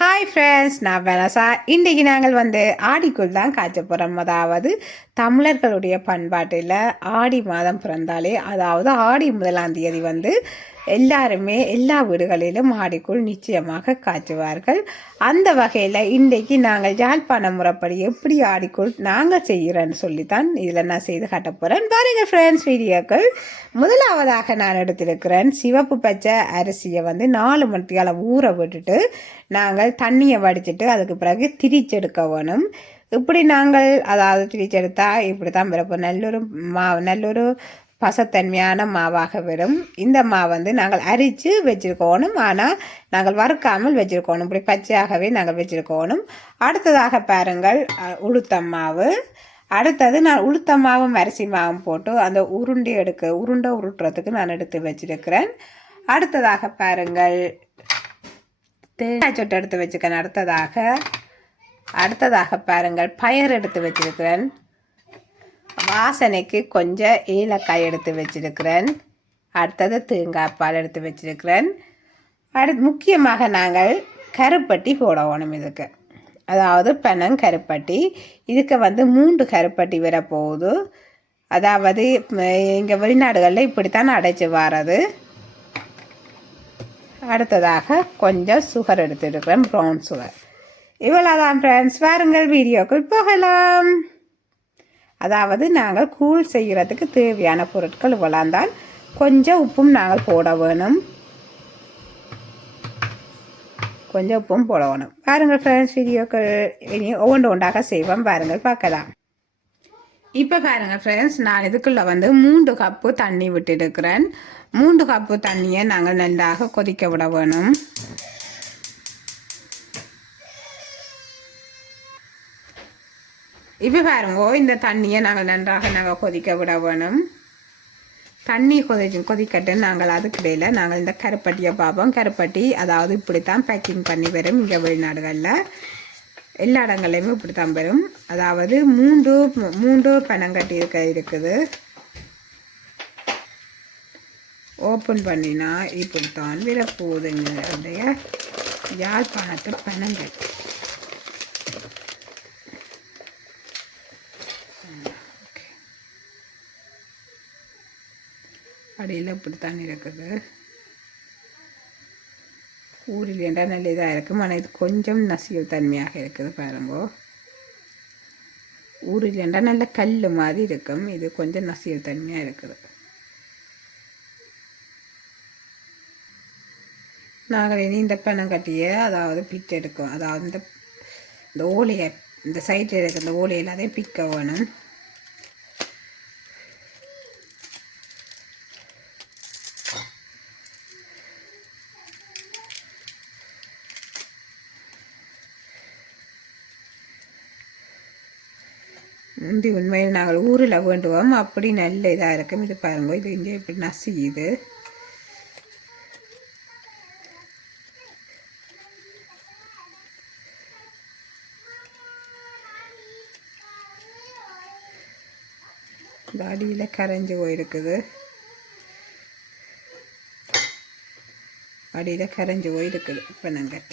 Hi friends நான் வெலசா இன்றைக்கி நாங்கள் வந்து ஆடிக்குள் தான் காய்ச்ச போகிறோம் அதாவது தமிழர்களுடைய பண்பாட்டில் ஆடி மாதம் பிறந்தாலே அதாவது ஆடி முதலாம் தேதி வந்து எல்லாருமே எல்லா வீடுகளிலும் ஆடிக்குள் நிச்சயமாக காய்ச்சுவார்கள். அந்த வகையில் இன்றைக்கு நாங்கள் யாழ்ப்பாண முறைப்படி எப்படி ஆடிக்குள் நாங்கள் செய்கிறேன்னு சொல்லித்தான் இதில் நான் செய்து காட்ட போகிறேன் பாருங்கள் ஃப்ரெண்ட்ஸ் வீடியோக்கள். முதலாவதாக நான் எடுத்திருக்கிறேன். சிவப்பு பச்சை அரிசியை வந்து நாலு மணித்தியால் ஊற விட்டுட்டு நாங்கள் தண்ணியை வடிச்சிட்டு அதுக்கு பிறகு திரிச்செடுக்க வேணும். இப்படி நாங்கள் அதாவது திரிச்செடுத்தா இப்படி தான் பிறப்பு நல்லொரு மா நல்லொரு பசத்தன்மையான மாவாக வரும் இந்த மாவு வந்து நாங்கள் அரித்து வச்சுருக்கணும். ஆனால் நாங்கள் வறுக்காமல் வச்சுருக்கணும். இப்படி பச்சையாகவே நாங்கள் வச்சுருக்கணும். அடுத்ததாக பாருங்கள் உளுத்தம் மாவு. அடுத்தது நான் உளுத்த மாவும் அரிசி மாவும் போட்டு அந்த உருண்டை எடுக்க உருண்டை உருட்டுறதுக்கு நான் எடுத்து வச்சிருக்கிறேன். அடுத்ததாக பாருங்கள் தேங்காய் சொட்டு எடுத்து வச்சுக்கிறேன் அடுத்ததாக அடுத்ததாக பாருங்கள் பயர் எடுத்து வச்சிருக்கிறேன். வாசனைக்கு கொஞ்சம் ஏலக்காய் எடுத்து வச்சிருக்கிறேன். அடுத்தது தேங்காய் பால் எடுத்து வச்சிருக்கிறேன். அடு முக்கியமாக நாங்கள் கருப்பட்டி போடணும் இதுக்கு. அதாவது பனம் கருப்பட்டி. இதுக்கு வந்து மூன்று கருப்பட்டி வர போகுது. அதாவது இங்கே வெளிநாடுகளில் இப்படித்தான் அடைச்சி வர்றது அடுத்ததாக கொஞ்சம் சுகர் எடுத்துருக்கிறேன் ப்ரௌன் சுகர் இவ்வளோதான் ஃப்ரெண்ட்ஸ் வாருங்கள் வீடியோக்குள் போகலாம். அதாவது நாங்கள் கூழ் செய்கிறதுக்கு தேவையான பொருட்கள் இவ்வளோந்தான் கொஞ்சம் உப்பும் நாங்கள் போட வேணும். கொஞ்சம் உப்பும் போட வேணும். பாருங்கள் ஃப்ரெண்ட்ஸ் வீடியோக்கள். இனி ஒவ்வொன்று ஒன்றாக செய்வோம். பாருங்கள் பார்க்கலாம். இப்போ பாருங்கள் ஃப்ரெண்ட்ஸ் நான் இதுக்குள்ளே வந்து மூன்று கப்பு தண்ணி விட்டுருக்கிறேன். மூன்று கப்பு தண்ணியை நாங்கள் நன்றாக கொதிக்க விட வேணும். இப்போ பாருங்கோ இந்த தண்ணியை நாங்கள் நன்றாக நாங்கள் கொதிக்க விட வேணும். தண்ணி கொதி கொதிக்கட்டு நாங்கள் அதுக்கிடையில் நாங்கள் இந்த கருப்பட்டியை பார்ப்போம். கருப்பட்டி அதாவது இப்படித்தான் பேக்கிங் பண்ணி வரும் இங்கே வெளிநாடுகளில். எல்லா இடங்கள்லையுமே இப்படி தான் வரும். அதாவது மூன்று மூன்று பனங்கட்டி இருக்க இருக்குது. ஓப்பன் பண்ணினா இப்படித்தான் விரப்போகுதுங்க உடைய யாழ்ப்பாணத்து பனங்கட்டி அடியில் இப்படித்தான் இருக்குது. ஊரில் என்றால் நல்ல இதாக இருக்கும். ஆனால் இது கொஞ்சம் நசியல் தன்மையாக இருக்குது பாருங்கோ. ஊரில் என்றால் நல்ல கல் மாதிரி இருக்கும். இது கொஞ்சம் நசியல் தன்மையாக இருக்குது. நாங்கள் இனி இந்த கட்டியே அதாவது பிச்சை எடுக்கும் அதாவது இந்த இந்த ஓலையை இந்த சைட்டில் இருக்கிற இந்த ஓலையில் எல்லாத்தையும் பிக்க வேணும். முந்தி உண்மையில் நாங்கள் ஊரில் வேண்டுவோம். அப்படி நல்ல இதாக இருக்கும். இது பாருங்க இது இங்கே இப்படி நசியுது இந்த அடியில் கரைஞ்சி போயிருக்குது. அடியில் கரைஞ்சி போயிருக்குது. இப்போ நாங்கள்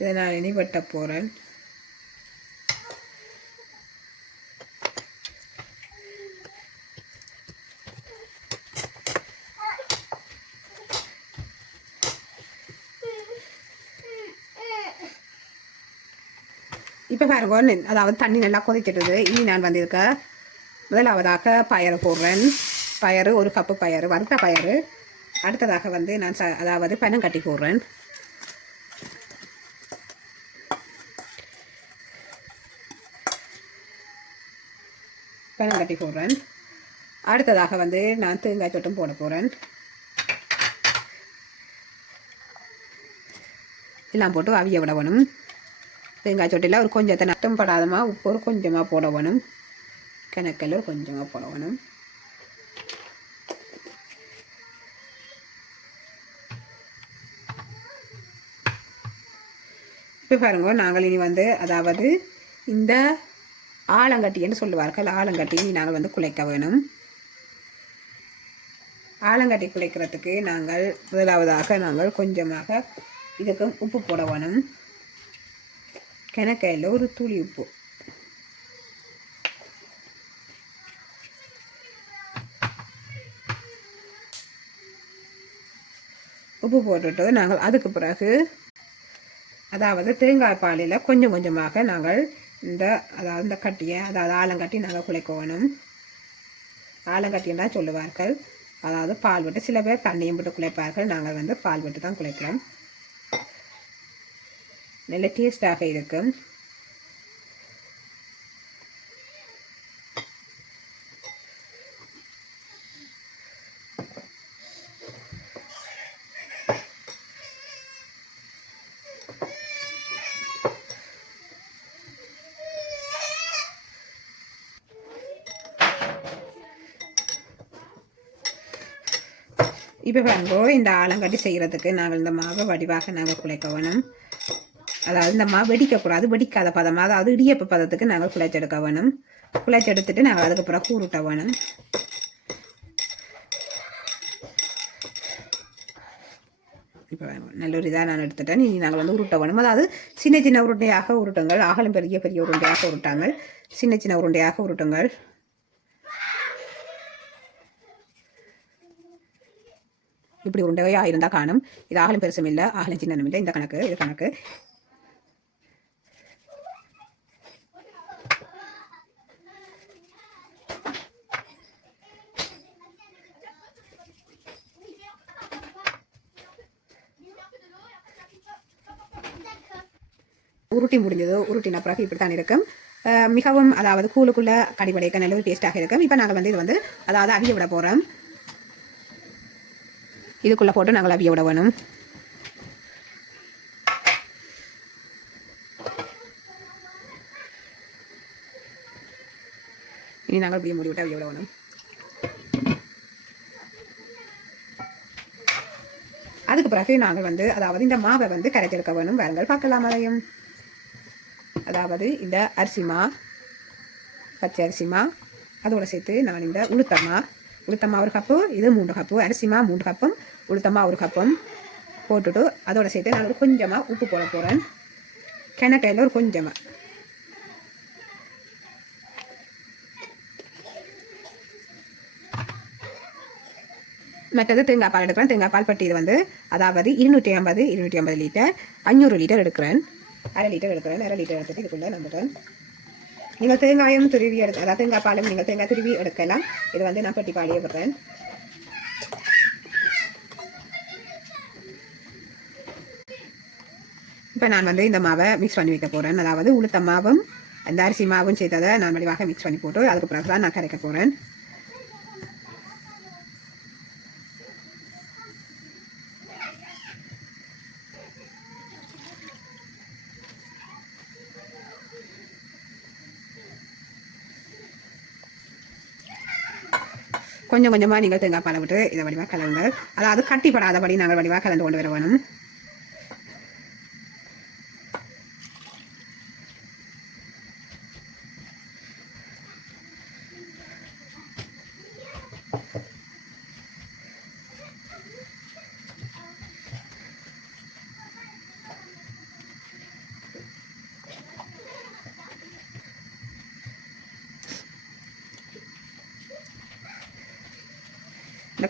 இதை நான் இனி வெட்ட போகிறேன் இப்போ பாருங்க அதாவது தண்ணி நல்லா கொதிச்சிட்டுது. இனி நான் வந்திருக்க முதலாவதாக பயறு போடுறேன். பயறு ஒரு கப்பு பயறு வறுத்த பயறு. அடுத்ததாக வந்து நான் ச அதாவது பனம் கட்டி போடுறேன். பனம் போடுறேன் அடுத்ததாக வந்து நான் தேங்காய் சொட்டும் போட போகிறேன் எல்லாம் போட்டு அவிய விட வேணும் தேங்காய் சொட்டில் ஒரு கொஞ்சத்தை நட்டம் படாதமா உப்பு ஒரு கொஞ்சமாக போட வேணும் கிணக்கல் ஒரு கொஞ்சமாக போட வேணும் இப்போ பாருங்க நாங்கள் இனி வந்து அதாவது இந்த ஆலங்கட்டி என்று சொல்லுவார்கள். ஆலங்கட்டி நாங்கள் வந்து குலைக்க வேணும். ஆலங்கட்டி குலைக்கிறதுக்கு நாங்கள் முதலாவதாக நாங்கள் கொஞ்சமாக இதுக்கு உப்பு போட வேணும். கிணக்கையில் ஒரு துளி உப்பு. உப்பு போட்டுட்டு நாங்கள் அதுக்கு பிறகு அதாவது தேங்காய் பாலில் கொஞ்சம் கொஞ்சமாக நாங்கள் இந்த அதாவது இந்த கட்டியை அதாவது ஆலங்கட்டி நாங்கள் குலைக்க ஆலங்கட்டின்னு தான் சொல்லுவார்கள். அதாவது பால் விட்டு சில பேர் தண்ணியும் விட்டு குலைப்பார்கள். நாங்கள் வந்து பால் விட்டு தான் குலைக்கிறோம். நல்ல டேஸ்டாக இருக்கும். இப்போ பாருங்கோ இந்த ஆலங்கட்டி செய்கிறதுக்கு நாங்கள் இந்த மாவை வடிவாக நாங்கள் குலைக்க வேணும் அதாவது இந்த மாவு வெடிக்கக்கூடாது வெடிக்காத பதமாக அதாவது இடியப்ப பதத்துக்கு நாங்கள் குழைச்செடுக்க வேணும் குழைச்செடுத்துட்டு நாங்கள் அதுக்கு பிறகு உருட்ட வேணும் இப்போ நல்ல ஒரு இதாக நான் எடுத்துட்டேன். இனி நாங்கள் வந்து உருட்ட வேணும் அதாவது சின்ன சின்ன உருண்டையாக உருட்டுங்கள். ஆகலும் பெரிய பெரிய உருண்டையாக உருட்டாங்கள் சின்ன சின்ன உருண்டையாக உருட்டுங்கள். இப்படி உருண்டையாக இருந்தால் காணும். இது ஆகலும் பெருசும் இல்லை ஆகலும் சின்னனும் இல்லை. இந்த கணக்கு இது கணக்கு. உருட்டி முடிஞ்சது உருட்டின பிறகு இப்படி தான் இருக்கும் மிகவும் அதாவது கூலுக்குள்ளே கடிபடைக்க நல்ல ஒரு டேஸ்ட்டாக இருக்கும். இப்போ நாங்கள் வந்து இது வந்து அதாவது அவிய விட போகிறோம் இதுக்குள்ளே போட்டு நாங்கள் அவிய விட வேணும். இனி நாங்கள் இப்படியே மூடி விட்டு அவிய விட வேணும். அதுக்கு பிறகு நாங்கள் வந்து அதாவது இந்த மாவை வந்து கரைச்செடுக்க வேணும். வாருங்கள் பார்க்கலாம் அதையும் அதாவது இந்த அரிசிமா பச்சை அரிசிமா அதோடு சேர்த்து நான் இந்த உளுத்தம்மா உளுத்தம்மா ஒரு கப்பு இது மூன்று கப்பு அரிசிமா மூன்று கப்பும் உளுத்தமாக ஒரு கப்பம் போட்டுட்டு அதோட சேர்த்து நான் ஒரு கொஞ்சமாக உப்பு போட போகிறேன் கிணக்கையில் ஒரு கொஞ்சமாக மற்றது தேங்காய் பால் எடுக்கிறேன். தேங்காய் பால் பட்டி இது வந்து அதாவது இருநூற்றி ஐம்பது இருநூற்றி ஐம்பது லிட்டர் அஞ்சூறு லிட்டர் எடுக்கிறேன். அரை லிட்டர் எடுக்கிறேன். அரை லிட்டர் எடுத்துட்டு இதுக்குள்ளே நம்புகிறேன் நீங்கள் தேங்காயும் துருவி எடுக்க அதாவது தேங்காய் பாலும் நீங்கள் தேங்காய் துருவி எடுக்கலாம். இது வந்து நான் பட்டி பாலியே விடுறேன். இப்போ நான் வந்து இந்த மாவை மிக்ஸ் பண்ணி வைக்க போகிறேன் அதாவது உளுத்த மாவும் அந்த அரிசி மாவும் சேர்த்ததை நான் வடிவாக மிக்ஸ் பண்ணி போட்டு அதுக்கு பிறகு தான் நான் கரைக்க போகிறேன் கொஞ்சம் கொஞ்சமாக நீங்கள் தேங்காய் பாலை விட்டு இதை வடிவாக கலவுங்க அதாவது கட்டிப்படாதபடி நாங்கள் வடிவாக கலந்து கொண்டு வர வேணும்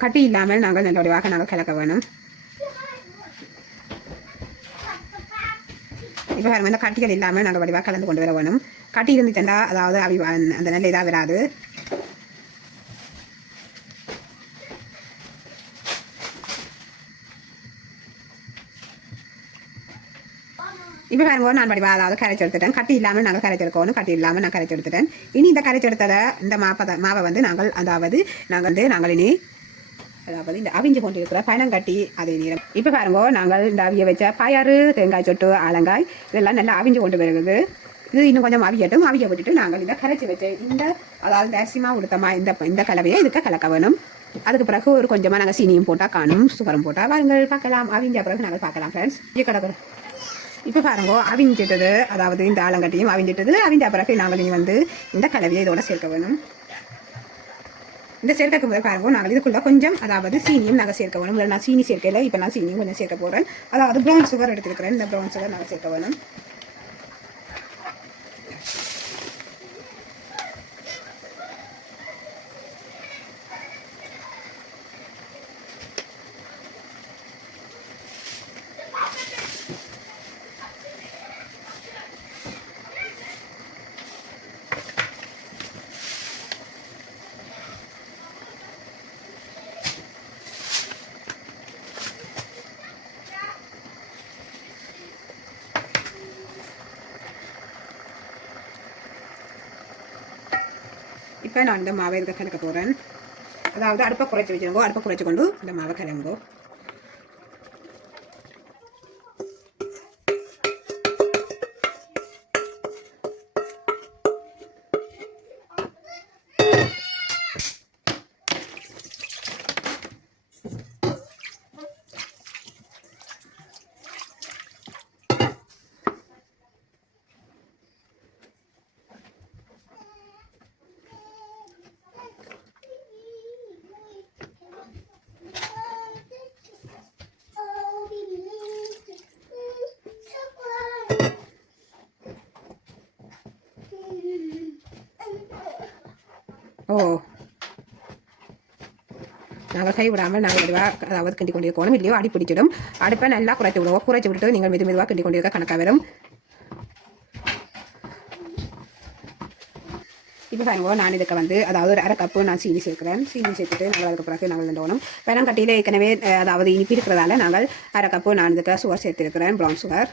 கட்டி இல்லாமல் நாங்கள் நல்ல வடிவாக நாங்கள் கலக்க வேணும். இப்போ பாருங்க இந்த கட்டிகள் இல்லாமல் நாங்கள் வடிவாக கலந்து கொண்டு வர வேணும். கட்டி இருந்துச்சுண்டா அதாவது அவி அந்த நல்ல இதாக வராது. இப்போ பாருங்க நான் வடிவா அதாவது கரைச்சி எடுத்துட்டேன் கட்டி இல்லாமல் நாங்கள் கரைச்சி எடுக்கணும் கட்டி இல்லாமல் நான் கரைச்சி எடுத்துட்டேன் இனி இந்த கரைச்சி எடுத்ததை இந்த மாப்பை மாவை வந்து நாங்கள் அதாவது நாங்கள் வந்து நாங்கள் இனி அதாவது இந்த அவிஞ்சு கொண்டு இருக்கிற பனங்கட்டி அதே நேரம். இப்போ பாருங்க நாங்கள் இந்த அவிய வச்ச பயறு தேங்காய் சொட்டு ஆலங்காய் இதெல்லாம் நல்லா அவிஞ்சு கொண்டு வருகிறது. இது இன்னும் கொஞ்சம் அவியட்டும் அவிய விட்டுட்டு நாங்கள் இதை கரைச்சி வச்ச இந்த அதாவது இந்த அரிசிமா இந்த இந்த கலவையை இதுக்கு கலக்க வேணும். அதுக்கு பிறகு ஒரு கொஞ்சமாக நாங்கள் சீனியும் போட்டால் காணும் சுகரும் போட்டால் வாருங்கள். பார்க்கலாம். அவிஞ்ச பிறகு நாங்கள் பார்க்கலாம் ஃப்ரெண்ட்ஸ் இங்கே கிடக்கிறோம் இப்போ பாருங்க அவிஞ்சிட்டது அதாவது இந்த ஆலங்கட்டியும் அவிஞ்சிட்டது அவிஞ்ச பிறகு நாங்கள் இனி வந்து இந்த கலவையை இதோட சேர்க்க வேணும். இந்த சேர்க்கைக்கு போது பாருங்க நாங்கள் இதுக்குள்ளே கொஞ்சம் அதாவது சீனியும் நாங்கள் சேர்க்க வேணும். இல்லை நான் சீனி சேர்க்கையில் இப்போ நான் சீனியும் கொஞ்சம் சேர்க்க போகிறேன் அதாவது ப்ரௌன் சுகர் எடுத்துருக்கிறேன் இந்த ப்ரௌன் சுகர் நாங்கள் சேர்க்க வேணும். இப்போ நான் இந்த மாவை இதுக்கு கலக்க போகிறேன் அதாவது அடுப்பை குறைச்சி வச்சுருங்கோ அடுப்பை குறைச்சி கொண்டு இந்த மாவை கிளம்போ ஓ நாங்கள் கை விடாமல் நாங்கள் மெதுவாக அதாவது கிண்டி கொண்டு இல்லையோ அடி பிடிச்சிடும் அடுப்பை நல்லா குறைச்சி விடுவோம் குறைச்சி விட்டு நீங்கள் மெது மெதுவாக கிண்டி கொண்டிருக்க கணக்காக வரும் இப்போ பாருங்க நான் இதுக்கு வந்து அதாவது ஒரு அரை கப்பு நான் சீனி சேர்க்குறேன் சீனி சேர்த்துட்டு நாங்கள் அதுக்கு பிறகு நாங்கள் தண்டோணும் வெறும் ஏற்கனவே அதாவது இனிப்பு இருக்கிறதால நாங்கள் அரை கப்பு நான் இதுக்கு சுகர் சேர்த்துருக்கிறேன் ப்ரௌன் சுகர்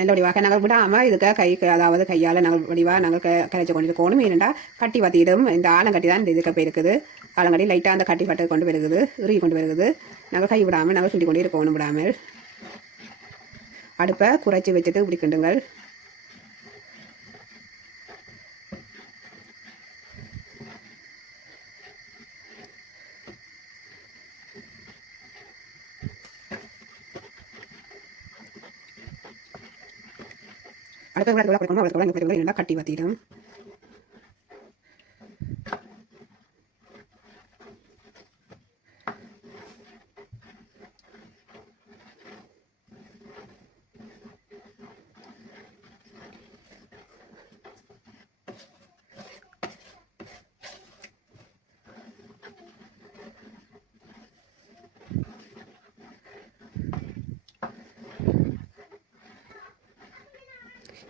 நல்ல வடிவாக நாங்கள் விடாமல் இதுக்கு கை அதாவது கையால் நாங்கள் வடிவாக நாங்கள் க கரைச்சி கொண்டு இருக்கணும். ஏனெண்டா கட்டி வத்திடும் இந்த ஆலங்கட்டி தான் இந்த இதுக்கு போயிருக்குது. ஆலங்கட்டி லைட்டாக அந்த கட்டி பட்டை கொண்டு வருகுது உருகி கொண்டு வருகுது நாங்கள் கை விடாமல் நாங்கள் சுண்டி கொண்டு இருக்கணும் விடாமல். அடுப்பை குறைச்சி வச்சுட்டு இப்படி கிண்டுங்கள். அடுத்த விளக்கு கொடுக்கணும் அடுத்த விளக்கு கட்டி வத்திடும்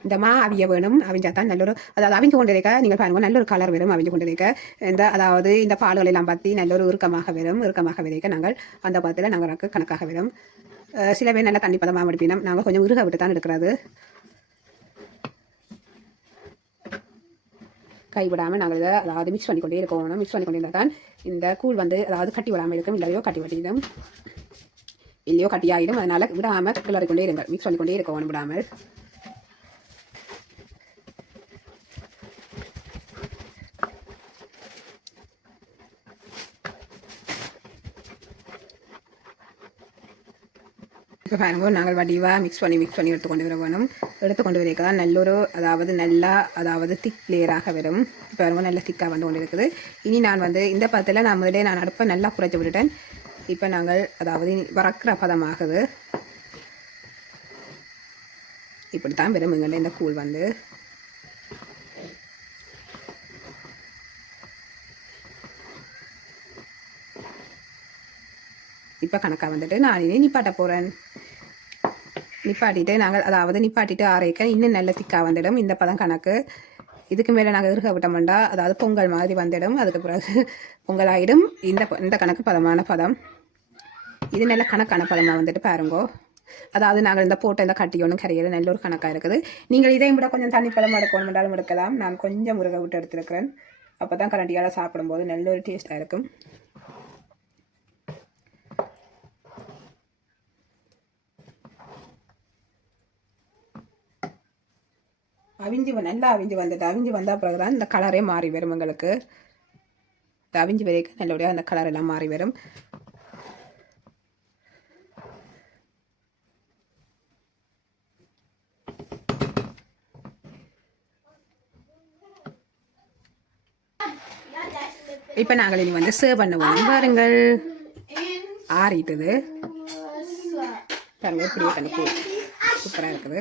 இந்த மா அவிய வேணும் அவிஞ்சா தான் நல்ல ஒரு அதாவது அவிஞ்சு கொண்டிருக்க நீங்கள் பாருங்க நல்ல ஒரு கலர் வரும் அவிஞ்சு கொண்டிருக்க. இந்த அதாவது இந்த பால்கள் எல்லாம் பற்றி நல்ல ஒரு இறுக்கமாக வரும் இறுக்கமாக விதைக்க நாங்கள் அந்த பதத்தில் நாங்கள் கணக்காக வரும். சில பேர் நல்லா தண்ணி பதமாக எடுப்பினோம் நாங்கள் கொஞ்சம் உருக விட்டு தான் எடுக்கிறது. கைவிடாமல் நாங்கள் இதை அதாவது மிக்ஸ் பண்ணி கொண்டே இருக்கணும். மிக்ஸ் பண்ணி கொண்டே தான் இந்த கூழ் வந்து அதாவது கட்டி விடாமல் இருக்கும். இல்லையோ கட்டி வட்டிடும் இல்லையோ கட்டி ஆகிடும் அதனால் விடாமல் கிளறி கொண்டே இருங்கள். மிக்ஸ் பண்ணி கொண்டே இருக்கணும் விடாமல். இப்போ பாருங்க நாங்கள் வடிவாக மிக்ஸ் பண்ணி மிக்ஸ் பண்ணி எடுத்துக்கொண்டு வர வேணும். எடுத்துக்கொண்டு வரைக்க தான் நல்லொரு அதாவது நல்லா அதாவது திக் லேயராக வரும். இப்போ பாருங்க நல்ல திக்காக வந்து கொண்டு இருக்குது இனி நான் வந்து இந்த பதத்தில் நான் முதலே நான் அடுப்பை நல்லா குறைச்சி விட்டுட்டேன். இப்போ நாங்கள் அதாவது வறக்கிற பதமாகுது இப்படி தான் வெறும் எங்கள்கிட்ட இந்த கூழ் வந்து. இப்போ கணக்காக வந்துட்டு நான் இனி நிப்பாட்ட போகிறேன் நிப்பாட்டிட்டு நாங்கள் அதாவது நிப்பாட்டிட்டு ஆரைக்க இன்னும் நல்ல திக்காக வந்துடும். இந்த பதம் கணக்கு. இதுக்கு மேலே நாங்கள் இருக்க விட்டோம்டா. அதாவது பொங்கல் மாதிரி வந்துடும். அதுக்கு பிறகு பொங்கல் ஆகிடும் இந்த ப- இந்த கணக்கு பதமான பதம். இது நல்ல கணக்கான பதமாக வந்துட்டு பாருங்கோ. அதாவது நாங்கள் இந்த போட்டோ இந்த கட்டி ஒன்றும் கரையிறது நல்ல ஒரு கணக்காக இருக்குது. நீங்கள் இதையும் விட கொஞ்சம் தண்ணி பதம் எடுக்கணும் என்றாலும் எடுக்கலாம். நான் கொஞ்சம் முருகை விட்டு எடுத்துருக்கிறேன். அப்போ தான் கரண்டியால் சாப்பிடும்போது நல்ல ஒரு டேஸ்ட்டாக இருக்கும். அவிஞ்சி நல்லா அவிஞ்சி வந்தது. அவிஞ்சி வந்தால் பிறகு தான் இந்த கலரே மாறி வரும் எங்களுக்கு. இந்த அவிஞ்சி வரைக்கும் நல்லபடியாக அந்த கலர் எல்லாம் மாறி வரும். இப்போ நாங்கள் இனி வந்து சேவ் பண்ணுவோம் பாருங்கள். ஆறிட்டுது. பாருங்கள் இப்படியே பண்ணி சூப்பராக இருக்குது.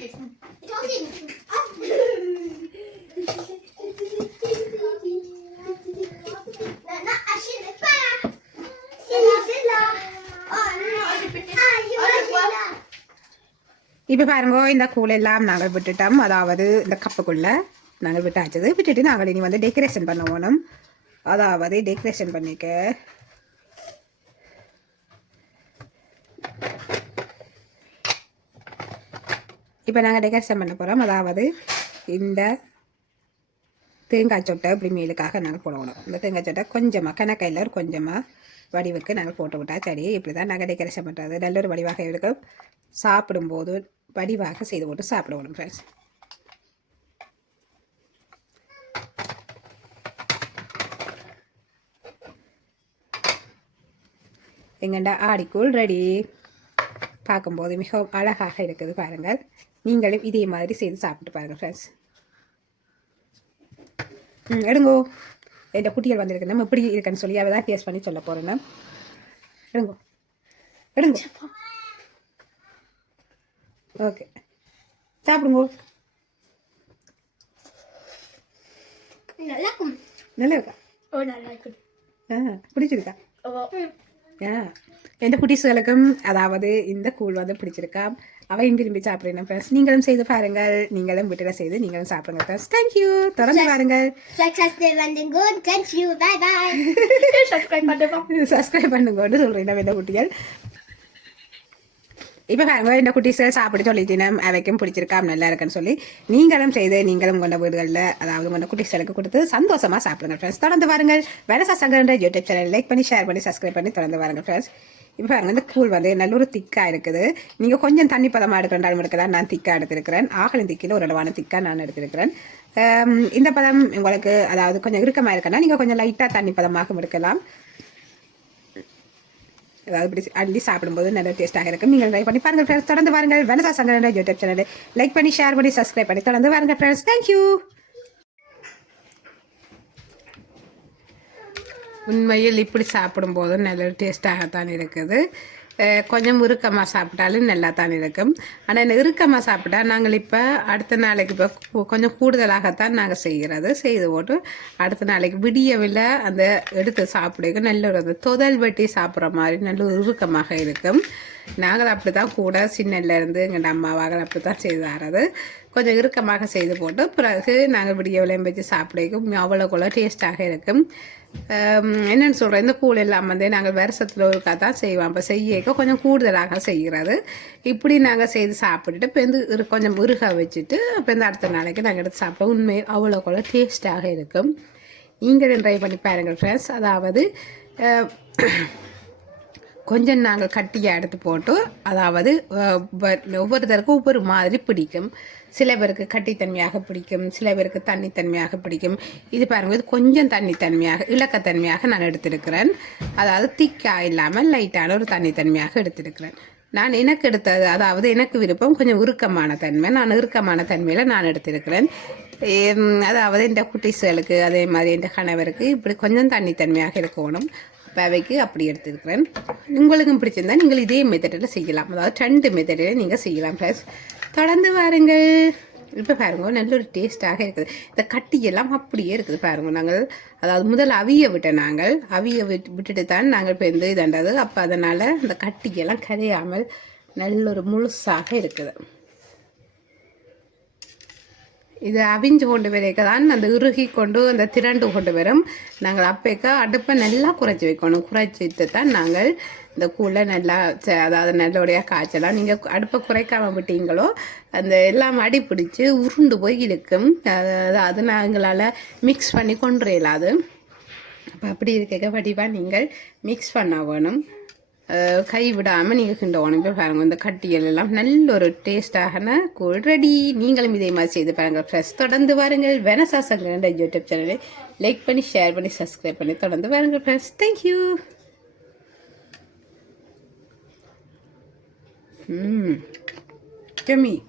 poids. இப்போ பாருங்க இந்த கூழெல்லாம் நாங்கள் விட்டுட்டோம். அதாவது இந்த கப்புக்குள்ள நாங்கள் விட்டாச்சது. விட்டுட்டு நாங்கள் இனி வந்து டெக்கரேஷன் பண்ண போனோம் அதாவது டெக்கரேஷன் பண்ணிக்க. இப்போ நாங்கள் டெக்கரேஷன் பண்ண போகிறோம் அதாவது இந்த தேங்காய் சொட்டை இப்படி மேலுக்காக நாங்கள் போடணும். இந்த தேங்காய் சொட்டை கொஞ்சமாக கணக்கையில் ஒரு கொஞ்சமாக வடிவுக்கு நாங்கள் போட்டு விட்டா சரி. இப்படி தான் நாங்கள் டெக்கரேஷன் பண்ணுறது நல்ல ஒரு வடிவாக இருக்கும் சாப்பிடும்போது வடிவாக செய்து போட்டு சாப்பிடணும் ஃப்ரெண்ட்ஸ் எங்கண்டா ஆடிக்குள் ரெடி பார்க்கும்போது மிகவும் அழகாக இருக்குது பாருங்கள். நீங்களும் இதே மாதிரி செய்து சாப்பிட்டு பாருங்கள் ஃப்ரெண்ட்ஸ் ம் எடுங்கோ. என் குட்டிகள் வந்திருக்கு. நம்ம எப்படி இருக்குன்னு சொல்லி அவள் தான் டேஸ்ட் பண்ணி சொல்ல போகிறேன் எடுங்கோ. எடுங்கோ. ஓகே சாப்பிடுங்கோ. நல்லா இருக்கும் நல்லா இருக்கா? là, là, écoute. ஆ பிடிச்சிருக்கா? ஆ எந்த குட்டீஸ்களுக்கும் அதாவது இந்த கூழ் வந்து பிடிச்சிருக்கா? அவையும் விரும்பி சாப்பிடுங்க ஃப்ரெண்ட்ஸ் நீங்களும் செய்து பாருங்கள். நீங்களும் வீட்டில் செய்து நீங்களும் சாப்பிடுங்க ஃப்ரெண்ட்ஸ் தேங்க்யூ தொடர்ந்து பாருங்கள். சப்ஸ்கிரைப் பண்ணுங்கன்னு சொல்கிறேன் நம்ம இந்த குட்டிகள். இப்போ பாருங்க இந்த குட்டீஸ்கள் சாப்பிட தினம் அவைக்கும் பிடிச்சிருக்காம் நல்லா இருக்குன்னு சொல்லி நீங்களும் செய்து நீங்களும் கொண்ட வீடுகளில் அதாவது கொண்ட குட்டீஸ்களுக்கு கொடுத்து சந்தோஷமாக சாப்பிடுங்க ஃப்ரெண்ட்ஸ் தொடர்ந்து வாருங்கள். வேலை சங்கரன்ற யூடியூப் சேனல் லைக் பண்ணி ஷேர் பண்ணி சப்ஸ்கிரைப் பண்ணி தொடர்ந்து வாருங்க ஃப்ரெண்ட்ஸ் இப்போ பாருங்க இந்த கூழ் வந்து நல்ல ஒரு திக்காக இருக்குது. நீங்கள் கொஞ்சம் தண்ணி பதமாக எடுக்கிறனாலும் எடுக்கலாம் நான் திக்காக எடுத்திருக்கிறேன். ஆகலின் திக்கில் ஒரு அளவான திக்காக நான் எடுத்திருக்கிறேன். இந்த பதம் உங்களுக்கு அதாவது கொஞ்சம் இறுக்கமாக இருக்குன்னா நீங்கள் கொஞ்சம் லைட்டாக தண்ணி பதமாக எடுக்கலாம். அதாவது இப்படி அள்ளி சாப்பிடும்போது நல்ல டேஸ்ட்டாக இருக்கும். நீங்கள் ட்ரை பண்ணி பாருங்கள் ஃப்ரெண்ட்ஸ் தொடர்ந்து பாருங்கள். Vanessa Sankaran YouTube channel like பண்ணி ஷேர் பண்ணி சப்ஸ்கிரைப் பண்ணி தொடர்ந்து பாருங்கள் ஃப்ரெண்ட்ஸ் தேங்க்யூ உண்மையில் இப்படி சாப்பிடும்போது நல்ல டேஸ்ட்டாகத்தான் இருக்குது. கொஞ்சம் இறுக்கமாக சாப்பிட்டாலும் நல்லா தான் இருக்கும். ஆனால் இந்த இறுக்கமாக சாப்பிட்டா நாங்கள் இப்போ அடுத்த நாளைக்கு இப்போ கொஞ்சம் கூடுதலாகத்தான் நாங்கள் செய்கிறது. செய்து போட்டு அடுத்த நாளைக்கு விடியவில் அந்த எடுத்து சாப்பிடுங்க நல்ல ஒரு அந்த தொதல் வெட்டி சாப்பிட்ற மாதிரி நல்ல உருக்கமாக இறுக்கமாக இருக்கும். நாங்கள் அப்படி தான் கூட சின்னல இருந்து எங்கள் அம்மாவாக அப்படி தான் செய்து தரது. கொஞ்சம் இறுக்கமாக செய்து போட்டு பிறகு நாங்கள் விடிய விளையம் வச்சு சாப்பிடக்கும் அவ்வளோக்குள்ள டேஸ்ட்டாக இருக்கும். என்னென்னு சொல்கிறேன் இந்த கூழ் எல்லாம் வந்து நாங்கள் வருஷத்தில் ஒருக்கா தான் செய்வோம். அப்போ செய்யக்க கொஞ்சம் கூடுதலாக செய்கிறது. இப்படி நாங்கள் செய்து சாப்பிட்டுட்டு இப்போ வந்து இரு கொஞ்சம் உருக வச்சுட்டு இப்போ இந்த அடுத்த நாளைக்கு நாங்கள் எடுத்து சாப்பிட்டோம் உண்மை அவ்வளோக்குள்ள டேஸ்ட்டாக இருக்கும். நீங்களும் ட்ரை பண்ணி பாருங்கள் ஃப்ரெண்ட்ஸ் அதாவது கொஞ்சம் நாங்கள் கட்டியாக எடுத்து போட்டு அதாவது ஒவ்வொரு- ஒவ்வொருத்தருக்கும் ஒவ்வொரு மாதிரி பிடிக்கும். சில பேருக்கு கட்டித்தன்மையாக பிடிக்கும் சில பேருக்கு தண்ணித்தன்மையாக பிடிக்கும். இது பாருங்க இது கொஞ்சம் தண்ணித்தன்மையாக இலக்கத்தன்மையாக நான் எடுத்திருக்கிறேன். அதாவது திக்காக இல்லாமல் லைட்டான ஒரு தண்ணித்தன்மையாக எடுத்திருக்கிறேன். நான் எனக்கு எடுத்தது அதாவது எனக்கு விருப்பம் கொஞ்சம் உருக்கமான தன்மை. நான் இறுக்கமான தன்மையில் நான் எடுத்திருக்கிறேன். அதாவது இந்த குட்டிஸ்களுக்கு அதே மாதிரி என் கணவருக்கு இப்படி கொஞ்சம் தண்ணித்தன்மையாக இருக்கணும். பேவைக்கு அப்படி எடுத்துருக்கிறேன். உங்களுக்கும் பிடிச்சிருந்தா நீங்கள் இதே மெத்தடில் செய்யலாம். அதாவது ரெண்டு மெத்தடில் நீங்கள் செய்யலாம் ப்ளஸ் தொடர்ந்து வாருங்கள். இப்போ பாருங்க நல்ல ஒரு டேஸ்ட்டாக இருக்குது. இந்த கட்டியெல்லாம் அப்படியே இருக்குது பாருங்க நாங்கள். அதாவது முதல் அவிய விட்டோம் நாங்கள். அவிய விட்டு விட்டுட்டு தான் நாங்கள் இப்போ இந்த இதண்டது. அப்போ அதனால் அந்த கட்டியெல்லாம் கரையாமல் நல்ல ஒரு முழுசாக இருக்குது. இது அவிஞ்சு கொண்டு வரைக்க தான் அந்த உருகி கொண்டு அந்த திரண்டு கொண்டு வரும். நாங்கள் அப்பேக்க அடுப்பை நல்லா குறைச்சி வைக்கணும். குறைச்சிட்டு தான் நாங்கள் இந்த கூழை நல்லா ச- அதாவது நல்லபடியாக காய்ச்சலாம். நீங்கள் அடுப்பை குறைக்காமல் விட்டீங்களோ அந்த எல்லாம் அடி பிடிச்சி உருண்டு போய் இழுக்கும். அதாவது அது நாங்களால் மிக்ஸ் பண்ணி கொண்டு இயலாது அப்போ அப்படி இருக்க வடிவாக நீங்கள் மிக்ஸ் பண்ண வேணும். கை விடாமல் நீங்கள் கிண்ட இப்போ பாருங்கள் இந்த கட்டியல் எல்லாம் நல்ல ஒரு டேஸ்டாகன கோல் ரெடி நீங்களும் இதே மாதிரி செய்து பாருங்கள் ஃப்ரெஷ் தொடர்ந்து பாருங்கள் வெனசா சங்கரண்ட யூடியூப் சேனலை லைக் பண்ணி ஷேர் பண்ணி சப்ஸ்கிரைப் பண்ணி தொடர்ந்து பாருங்கள் ஃப்ரெண்ட்ஸ் தேங்க்யூ ம் Yummy.